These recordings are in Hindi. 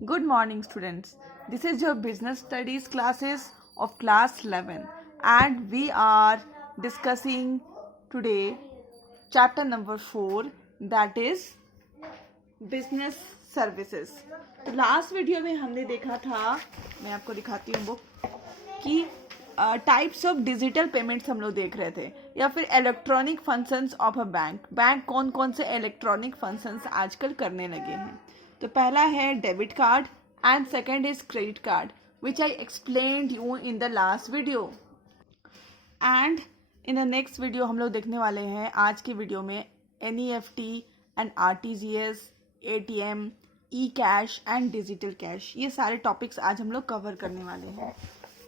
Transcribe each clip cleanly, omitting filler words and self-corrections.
Good morning, students. This is your business studies classes of class 11, and we are discussing today chapter number 4, that is business services. तो लास्ट वीडियो में हमने देखा था, मैं आपको दिखाती हूँ बुक, कि टाइप्स ऑफ डिजिटल पेमेंट्स हम लोग देख रहे थे, या फिर electronic functions of a bank कौन कौन से इलेक्ट्रॉनिक फंक्शंस आजकल करने लगे हैं. तो पहला है debit card and second is credit card, which I explained you in the last video. And in the next video हम लोग देखने वाले हैं आज की वीडियो में NEFT and RTGS, ATM, E cash and digital cash. ये सारे टॉपिक्स आज हम लोग कवर करने वाले हैं.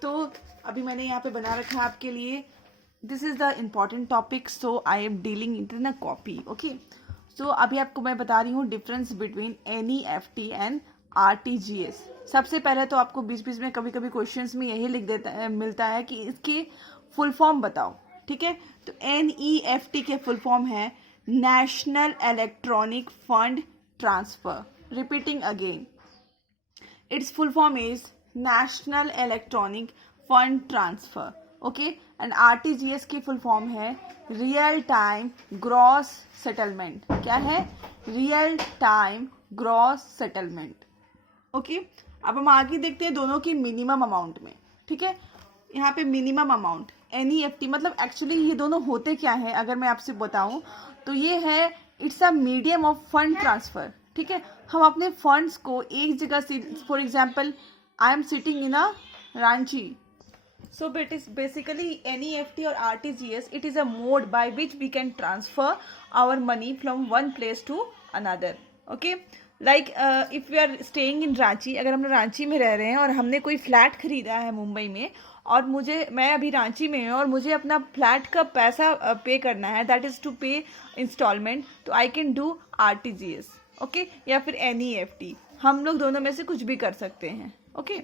तो अभी मैंने यहाँ पे बना रखा है आपके लिए, this is the important topic, so I am dealing it in a copy. Okay, सो अभी आपको मैं बता रही हूँ difference between NEFT and RTGS. सबसे पहले तो आपको बीच बीच में कभी कभी क्वेश्चंस में यही लिख देता मिलता है कि इसकी फुल फॉर्म बताओ. ठीक है, तो NEFT के फुल फॉर्म है national electronic fund transfer. Repeating again, it's full form is national electronic fund transfer. Okay, and RTGS की फुल फॉर्म है रियल टाइम ग्रॉस सेटलमेंट. क्या है? Real time gross settlement. Okay, अब हम आगे देखते हैं दोनों की मिनिमम अमाउंट में. ठीक है, यहाँ पे मिनिमम अमाउंट NEFT मतलब एक्चुअली ये दोनों होते क्या है अगर मैं आपसे बताऊं तो ये है it's a medium of fund transfer. ठीक है, हम अपने फंड्स को एक जगह से, for example I am sitting in a Ranchi, so it is basically NEFT or RTGS, it is a mode by which we can transfer our money from one place to another. Okay, like if we are staying in Ranchi, अगर हम रांची में रह रहे हैं और हमने कोई फ्लैट खरीदा है मुंबई में और मैं अभी रांची में हूँ और मुझे अपना फ्लैट का पैसा पे करना है, दैट इज़ टू पे इंस्टॉलमेंट, तो I can do RTGS. Okay, या फिर NEFT, हम लोग दोनों में से कुछ भी कर सकते हैं. ओके,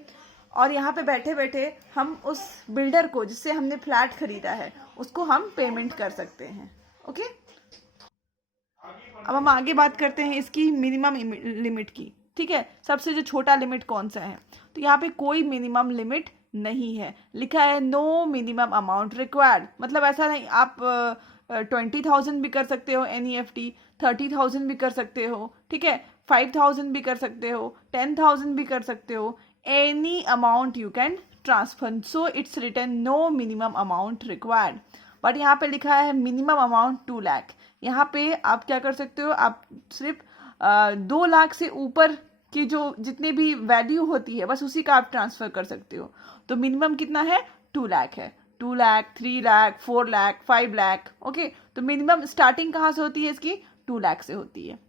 और यहाँ पे बैठे बैठे हम उस बिल्डर को जिससे हमने फ्लैट खरीदा है उसको हम पेमेंट कर सकते हैं. ओके, अब हम आगे बात करते हैं इसकी मिनिमम लिमिट की. ठीक है, सबसे जो छोटा लिमिट कौन सा है, तो यहाँ पे कोई मिनिमम लिमिट नहीं है. लिखा है नो मिनिमम अमाउंट रिक्वायर्ड, मतलब ऐसा नहीं आप 20,000 भी कर सकते हो NEFT, 30,000 भी कर सकते हो. ठीक है, 5,000 भी कर सकते हो, 10,000 भी कर सकते हो. Any amount you can transfer, so it's written no minimum amount required. But यहाँ पे लिखा है मिनिमम अमाउंट 2 लाख. यहाँ पे आप क्या कर सकते हो, आप सिर्फ 2 लाख से ऊपर की जो जितनी भी वैल्यू होती है बस उसी का आप ट्रांसफर कर सकते हो. तो मिनिमम कितना है? 2 लाख है. 2 लाख, 3 लाख, 4 लाख, 5 लाख. ओके, तो मिनिमम स्टार्टिंग कहाँ से होती है इसकी? 2 लाख से होती है.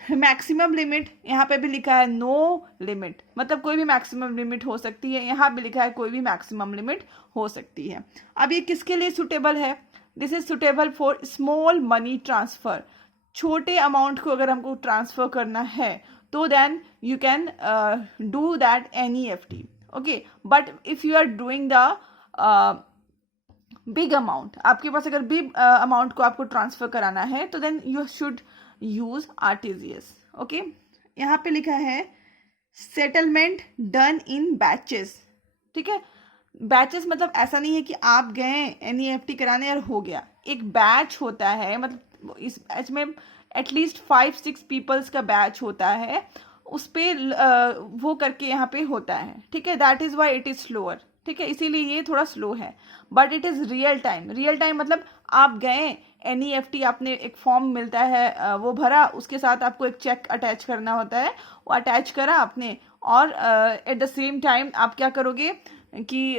मैक्सिमम लिमिट यहाँ पे भी लिखा है नो लिमिट, मतलब कोई भी मैक्सिमम लिमिट हो सकती है. यहाँ भी लिखा है कोई भी मैक्सिमम लिमिट हो सकती है. अब ये किसके लिए सुटेबल है? This is suitable for small money transfer. छोटे अमाउंट को अगर हमको ट्रांसफर करना है तो then you can do that NEFT. Okay, but if you are doing the big amount, आपके पास अगर बिग अमाउंट को आपको ट्रांसफर कराना है तो then you should use RTGS. Okay, यहाँ पे लिखा है सेटलमेंट डन इन बैचेस. ठीक है, बैचेस मतलब ऐसा नहीं है कि आप गए NEFT कराने और हो गया. एक बैच होता है, मतलब इस बैच में एटलीस्ट 5-6 पीपल्स का बैच होता है, उस पर वो करके यहाँ पे होता है. ठीक है, that is why it is slower. ठीक है, इसीलिए ये थोड़ा स्लो है, but it is real time. Real time मतलब आप गए NEFT, आपने एक फॉर्म मिलता है वो भरा, उसके साथ आपको एक चेक अटैच करना होता है, वो अटैच करा आपने, और एट द सेम टाइम आप क्या करोगे कि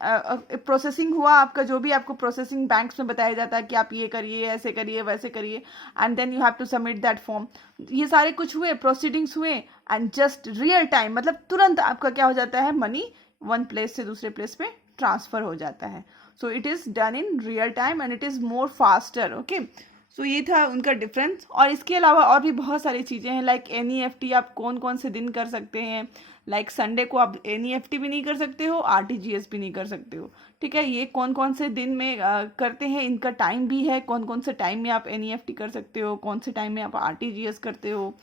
प्रोसेसिंग हुआ आपका, जो भी आपको प्रोसेसिंग बैंक्स में बताया जाता है कि आप ये करिए, ऐसे करिए, वैसे करिए, and then you have to submit that form. ये सारे कुछ हुए, प्रोसीडिंग्स हुए, एंड जस्ट रियल टाइम मतलब तुरंत आपका क्या हो जाता है, मनी वन प्लेस से दूसरे प्लेस पे ट्रांसफर हो जाता है. So it is done in real time and it is more faster. Okay, so ये था उनका डिफरेंस. और इसके अलावा और भी बहुत सारी चीज़ें हैं, लाइक NEFT आप कौन कौन से दिन कर सकते हैं. लाइक संडे को आप NEFT भी नहीं कर सकते हो, RTGS भी नहीं कर सकते हो. ठीक है, ये कौन कौन से दिन में करते हैं, इनका टाइम भी है, कौन कौन से टाइम में आप NEFT कर सकते हो, कौन से टाइम में आप RTGS करते हो.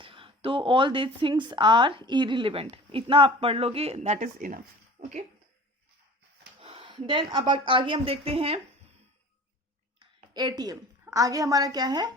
तो all this things are irrelevant, इतना आप पढ़ लोगे, that is enough. Okay, then अब आगे हम देखते हैं एटीएम. आगे हमारा क्या है,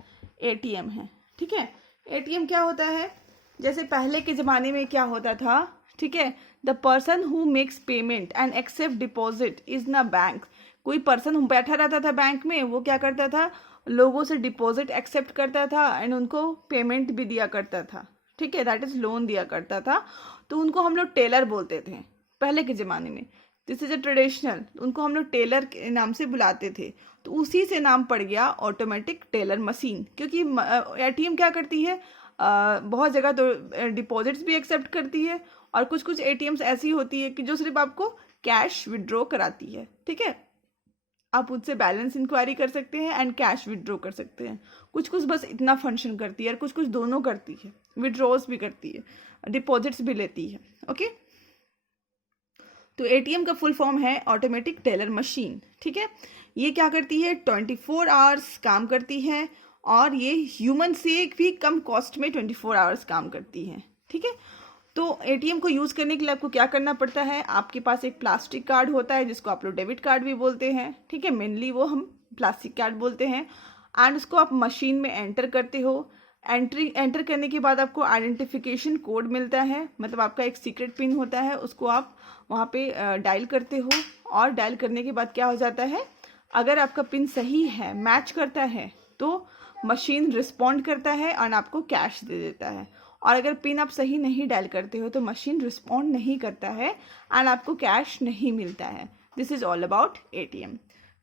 एटीएम है. ठीक है, एटीएम क्या होता है, जैसे पहले के ज़माने में क्या होता था, ठीक है, the person who makes payment and accept deposit is न बैंक. कोई पर्सन बैठा रहता था बैंक में, वो क्या करता था, लोगों से डिपॉजिट एक्सेप्ट करता था एंड उनको पेमेंट भी दिया करता था. ठीक है, दैट इज लोन दिया करता था. तो उनको हम लोग टेलर बोलते थे पहले के ज़माने में. दिस इज अ ट्रेडिशनल, उनको हम लोग टेलर के नाम से बुलाते थे. तो उसी से नाम पड़ गया ऑटोमेटिक टेलर मशीन, क्योंकि एटीएम क्या करती है, बहुत जगह तो डिपॉजिट्स भी एक्सेप्ट करती है, और कुछ कुछ एटीएम्स ऐसी होती है कि जो सिर्फ आपको कैश विड्रॉ कराती है. ठीक है, आप उससे बैलेंस इंक्वायरी कर सकते हैं एंड कैश विड्रॉ कर सकते हैं. कुछ कुछ बस इतना फंक्शन करती है और कुछ कुछ दोनों करती है, विड्रॉज भी करती है, डिपॉजिट्स भी लेती है. ओके, तो एटीएम का फुल फॉर्म है ऑटोमेटिक टेलर मशीन. ठीक है, ये क्या करती है, 24 आवर्स काम करती है, और ये ह्यूमन से भी कम कॉस्ट में 24 आवर्स काम करती है. ठीक है, तो एटीएम को यूज़ करने के लिए आपको क्या करना पड़ता है, आपके पास एक प्लास्टिक कार्ड होता है जिसको आप लोग डेबिट कार्ड भी बोलते हैं. ठीक है, मेनली वो हम प्लास्टिक कार्ड बोलते हैं. एंड उसको आप मशीन में एंटर करते हो. एंटर करने के बाद आपको आइडेंटिफिकेशन कोड मिलता है, मतलब आपका एक सीक्रेट पिन होता है, उसको आप वहाँ पे डायल करते हो. और डायल करने के बाद क्या हो जाता है, अगर आपका पिन सही है, मैच करता है, तो मशीन रिस्पॉन्ड करता है और आपको कैश दे देता है. और अगर पिन आप सही नहीं डायल करते हो तो मशीन रिस्पॉन्ड नहीं करता है एंड आपको कैश नहीं मिलता है. This is all about ATM.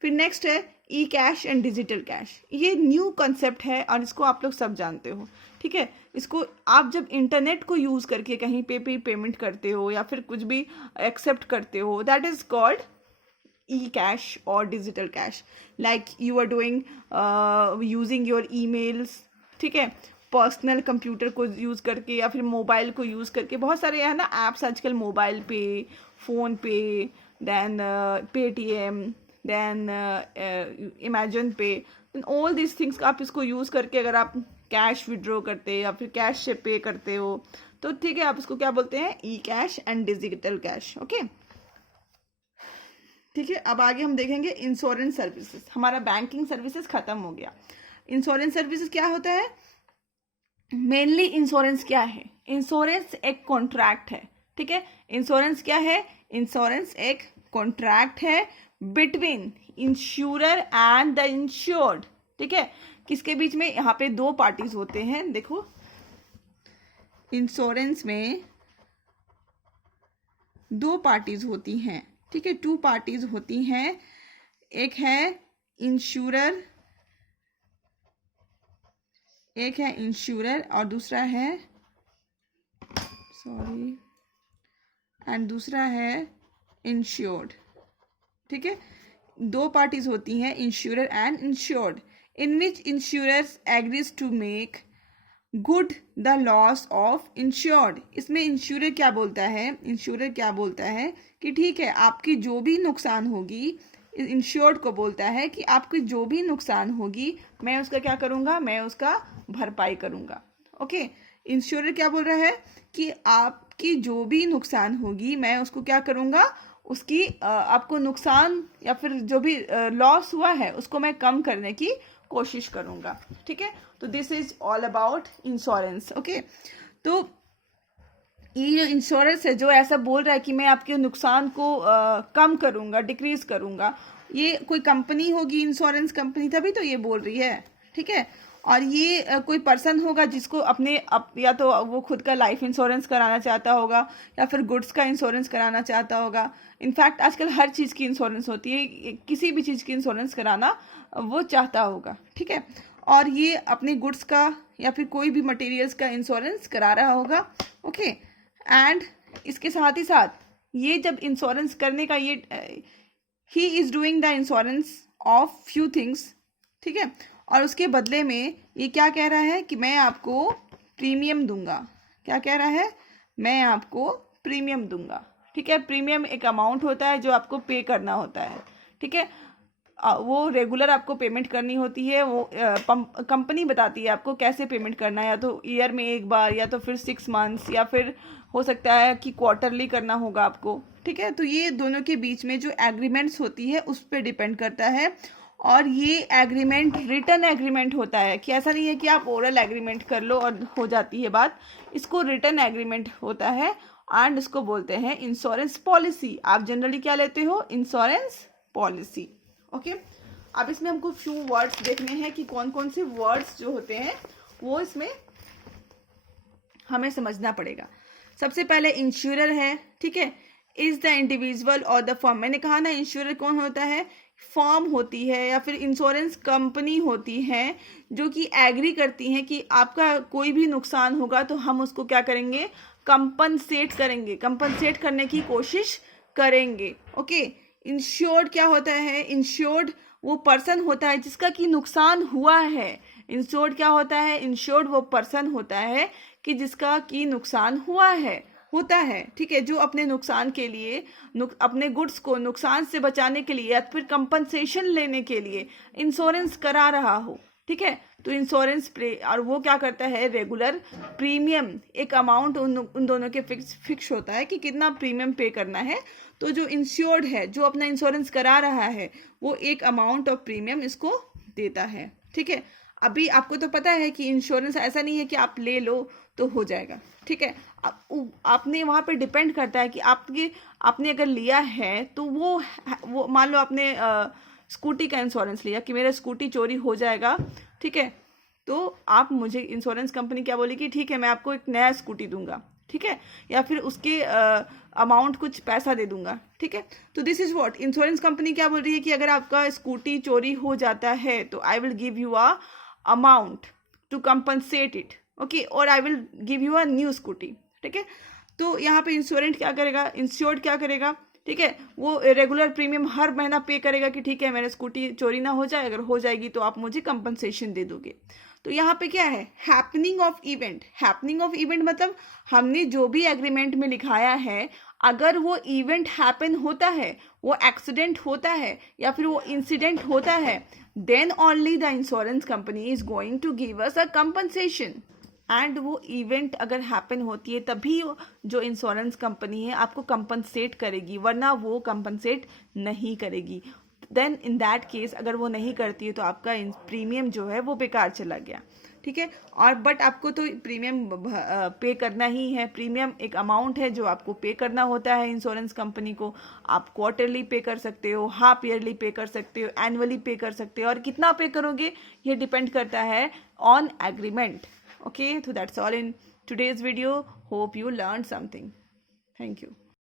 फिर नेक्स्ट है ई कैश एंड डिजिटल कैश. ये न्यू कॉन्सेप्ट है और इसको आप लोग सब जानते हो. ठीक है, इसको आप जब इंटरनेट को यूज़ करके कहीं पे भी पेमेंट करते हो या फिर कुछ भी एक्सेप्ट करते हो, that is called E cash और digital cash. Like you are doing using your emails. ठीक है, पर्सनल कंप्यूटर को यूज़ करके या फिर मोबाइल को यूज़ करके, बहुत सारे है ना ऐप्स आजकल, मोबाइल पे, फ़ोन पे, देन पेटीएम, देन इमेजिन पे, ऑल दिस थिंग्स आप इसको यूज़ करके अगर आप कैश विड्रॉ करते हैं या फिर कैश से पे करते हो, तो ठीक है, आप इसको क्या बोलते हैं, E cash and digital cash. Okay, ठीक है, अब आगे हम देखेंगे इंश्योरेंस सर्विसेज. हमारा बैंकिंग सर्विसेज खत्म हो गया. इंश्योरेंस सर्विसेज क्या होता है, मेनली इंश्योरेंस क्या है, इंश्योरेंस एक कॉन्ट्रैक्ट है. ठीक है, इंश्योरेंस क्या है, इंश्योरेंस एक कॉन्ट्रैक्ट है between insurer and the insured. ठीक है, किसके बीच में, यहाँ पे दो पार्टीज होते हैं. देखो, इंश्योरेंस में दो पार्टीज होती हैं. ठीक है, टू पार्टीज होती हैं. एक है इंश्योरर, एक है इंश्योरर और दूसरा है, सॉरी, एंड दूसरा है इंश्योर्ड. ठीक है, दो पार्टीज होती हैं, insurer and insured, in which insurers agrees to make good the loss of insured. इसमें इंश्योरर क्या बोलता है, इंश्योरर क्या बोलता है कि ठीक है, आपकी जो भी नुकसान होगी, इंश्योर्ड को बोलता है कि आपकी जो भी नुकसान होगी मैं उसका क्या करूँगा, मैं उसका भरपाई करूँगा. ओके, इंश्योरर क्या बोल रहा है कि आपकी जो भी नुकसान होगी मैं उसको क्या करूँगा, उसकी आपको नुकसान या फिर जो भी लॉस हुआ है उसको मैं कम करने की कोशिश करूँगा. ठीक है, तो this is all about insurance. Okay, तो ये जो इंश्योरेंस है जो ऐसा बोल रहा है कि मैं आपके नुकसान को कम करूँगा, डिक्रीज करूँगा, ये कोई कंपनी होगी, इंश्योरेंस कंपनी, तभी तो ये बोल रही है. ठीक है, और ये कोई पर्सन होगा जिसको अपने या तो वो खुद का लाइफ इंश्योरेंस कराना चाहता होगा या फिर गुड्स का इंश्योरेंस कराना चाहता होगा. इनफैक्ट आजकल हर चीज़ की इंश्योरेंस होती है, किसी भी चीज़ की इंश्योरेंस कराना वो चाहता होगा. ठीक है, और ये अपने गुड्स का या फिर कोई भी मटेरियल्स का इंश्योरेंस करा रहा होगा. ओके, एंड इसके साथ ही साथ ये जब इंश्योरेंस करने का ये he is doing the insurance of few things. ठीक है, और उसके बदले में ये क्या कह रहा है कि मैं आपको प्रीमियम दूंगा. क्या कह रहा है, मैं आपको प्रीमियम दूंगा. ठीक है, प्रीमियम एक अमाउंट होता है जो आपको पे करना होता है. ठीक है, वो रेगुलर आपको पेमेंट करनी होती है, वो कंपनी बताती है आपको कैसे पेमेंट करना है, या तो ईयर में एक बार, या तो फिर 6 मंथ्स, या फिर हो सकता है कि क्वार्टरली करना होगा आपको, ठीक है। तो ये दोनों के बीच में जो एग्रीमेंट्स होती है उस पर डिपेंड करता है। और ये एग्रीमेंट रिटन एग्रीमेंट होता है, कि ऐसा नहीं है कि आप ओरल एग्रीमेंट कर लो और हो जाती है बात, इसको रिटन एग्रीमेंट होता है एंड इसको बोलते हैं इंश्योरेंस पॉलिसी। आप जनरली क्या लेते हो? Insurance policy. ओके, अब इसमें हमको फ्यू वर्ड्स देखने हैं कि कौन कौन से वर्ड्स जो होते हैं वो इसमें हमें समझना पड़ेगा। सबसे पहले इंश्योरर है, ठीक है। इज द इंडिविजुअल और द फर्म, मैंने कहा ना इंश्योरर कौन होता है? फर्म होती है या फिर इंश्योरेंस कंपनी होती है जो कि एग्री करती हैं कि आपका कोई भी नुकसान होगा तो हम उसको क्या करेंगे? कंपनसेट करेंगे, कंपनसेट करने की कोशिश करेंगे। ओके, इंश्योर्ड क्या होता है? इंश्योर्ड वो पर्सन होता है जिसका कि नुकसान हुआ है। इंश्योर्ड क्या होता है? इंश्योर्ड वो पर्सन होता है कि जिसका कि नुकसान होता है, ठीक है, जो अपने नुकसान के लिए, अपने गुड्स को नुकसान से बचाने के लिए या फिर कंपनसेशन लेने के लिए इंश्योरेंस करा रहा हो, ठीक है। तो इंश्योरेंस और वो क्या करता है? रेगुलर प्रीमियम, एक अमाउंट उन दोनों के फिक्स होता है कि कितना प्रीमियम पे करना है। तो जो इंश्योर्ड है, जो अपना इंश्योरेंस करा रहा है, वो एक अमाउंट ऑफ प्रीमियम इसको देता है, ठीक है। अभी आपको तो पता है कि इंश्योरेंस ऐसा नहीं है कि आप ले लो तो हो जाएगा, ठीक है। आपने वहाँ पे डिपेंड करता है कि आपने अगर लिया है तो वो मान लो आपने स्कूटी का इंश्योरेंस लिया कि मेरा स्कूटी चोरी हो जाएगा, ठीक है, तो आप मुझे इंश्योरेंस कंपनी क्या बोलेगी? ठीक है, मैं आपको एक नया स्कूटी दूंगा, ठीक है, या फिर उसके अमाउंट कुछ पैसा दे दूंगा, ठीक है। तो this is what insurance company क्या बोल रही है कि अगर आपका स्कूटी चोरी हो जाता है तो I will give you a amount to compensate it, okay, और I will give you a new scooty, ठीक है। तो यहाँ पे इंश्योरेंट क्या करेगा? इंश्योर्ड क्या करेगा? ठीक है, वो रेगुलर प्रीमियम हर महीना पे करेगा कि ठीक है मेरा स्कूटी चोरी ना हो जाए, अगर हो जाएगी तो आप मुझे कंपनसेशन दे दोगे। तो यहाँ पे क्या है? Happening of event. Happening of event मतलब हमने जो भी एग्रीमेंट में लिखाया है, अगर वो इवेंट हैपन होता है, वो एक्सीडेंट होता है या फिर वो इंसिडेंट होता है, then only the insurance company is going to give us a compensation. And वो इवेंट अगर हैपन होती है तभी जो इंश्योरेंस कंपनी है आपको कंपनसेट करेगी, वरना वो कंपनसेट नहीं करेगी। देन इन दैट केस अगर वो नहीं करती है तो आपका प्रीमियम जो है वो बेकार चला गया, ठीक है। और बट आपको तो प्रीमियम पे करना ही है। प्रीमियम एक अमाउंट है जो आपको पे करना होता है इंश्योरेंस कंपनी को। आप क्वार्टरली पे कर सकते हो, हाफ ईयरली पे कर सकते हो, एनुअली पे कर सकते हो, और कितना पे करोगे ये डिपेंड करता है on agreement. Okay, so that's all in today's video. Hope you learned something. Thank you.